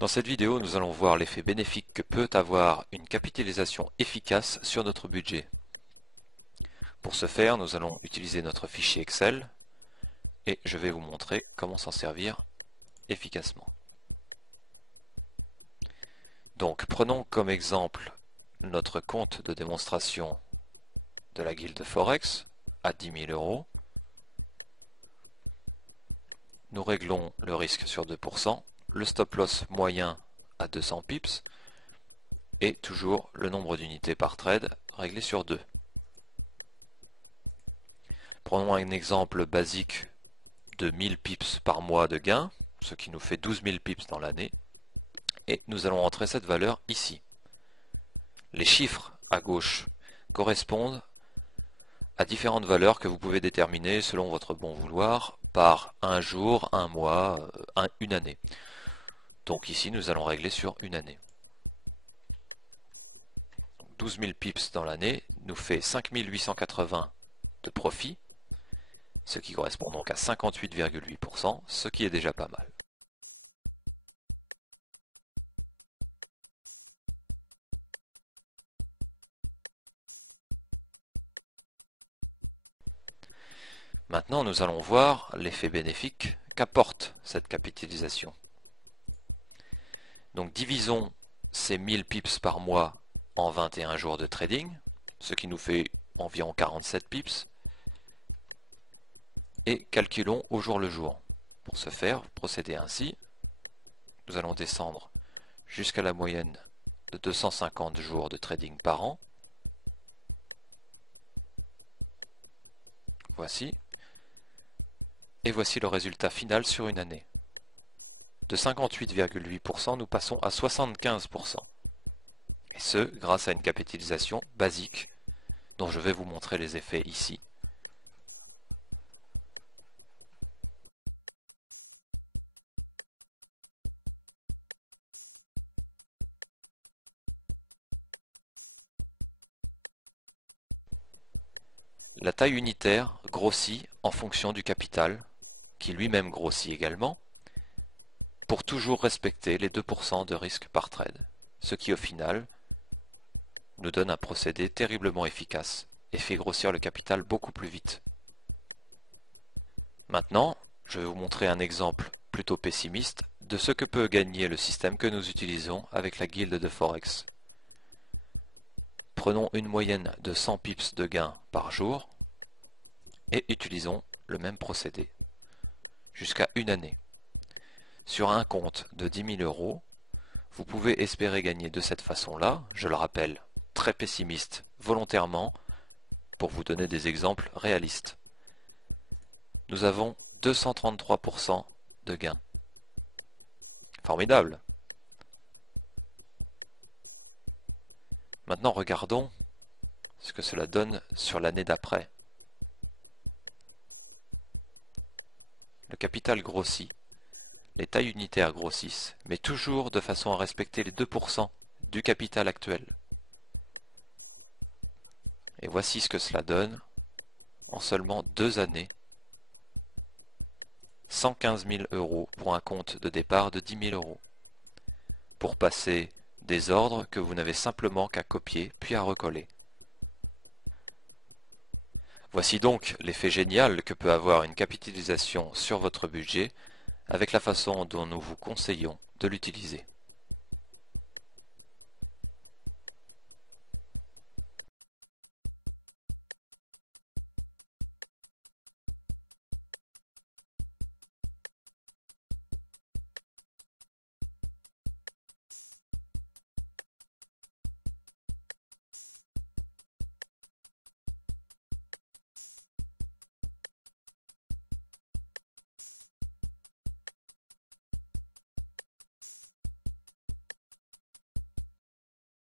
Dans cette vidéo, nous allons voir l'effet bénéfique que peut avoir une capitalisation efficace sur notre budget. Pour ce faire, nous allons utiliser notre fichier Excel et je vais vous montrer comment s'en servir efficacement. Donc, prenons comme exemple notre compte de démonstration de la guilde Forex à 10 000 euros. Nous réglons le risque sur 2%, le stop loss moyen à 200 pips et toujours le nombre d'unités par trade réglé sur 2. Prenons un exemple basique de 1000 pips par mois de gain, ce qui nous fait 12 000 pips dans l'année, et nous allons entrer cette valeur ici. Les chiffres à gauche correspondent à différentes valeurs que vous pouvez déterminer selon votre bon vouloir par un jour, un mois, une année. Donc ici nous allons régler sur une année. 12 000 pips dans l'année nous fait 5 880 de profit, ce qui correspond donc à 58,8%, ce qui est déjà pas mal. Maintenant, nous allons voir l'effet bénéfique qu'apporte cette capitalisation. Donc divisons ces 1000 pips par mois en 21 jours de trading, ce qui nous fait environ 47 pips, et calculons au jour le jour. Pour ce faire, procédez ainsi. Nous allons descendre jusqu'à la moyenne de 250 jours de trading par an. Voici. Et voici le résultat final sur une année. De 58,8%, nous passons à 75%. Et ce, grâce à une capitalisation basique, dont je vais vous montrer les effets ici. La taille unitaire grossit en fonction du capital, qui lui-même grossit également, pour toujours respecter les 2% de risque par trade, ce qui au final nous donne un procédé terriblement efficace et fait grossir le capital beaucoup plus vite. Maintenant, je vais vous montrer un exemple plutôt pessimiste de ce que peut gagner le système que nous utilisons avec la guilde de Forex. Prenons une moyenne de 100 pips de gain par jour et utilisons le même procédé jusqu'à une année. Sur un compte de 10 000 euros, vous pouvez espérer gagner de cette façon-là, je le rappelle, très pessimiste volontairement, pour vous donner des exemples réalistes. Nous avons 233% de gain. Formidable! Maintenant regardons ce que cela donne sur l'année d'après. Le capital grossit, les tailles unitaires grossissent, mais toujours de façon à respecter les 2% du capital actuel. Et voici ce que cela donne en seulement 2 années. 115 000 euros pour un compte de départ de 10 000 euros. Pour passer des ordres que vous n'avez simplement qu'à copier puis à recoller. Voici donc l'effet génial que peut avoir une capitalisation sur votre budget avec la façon dont nous vous conseillons de l'utiliser.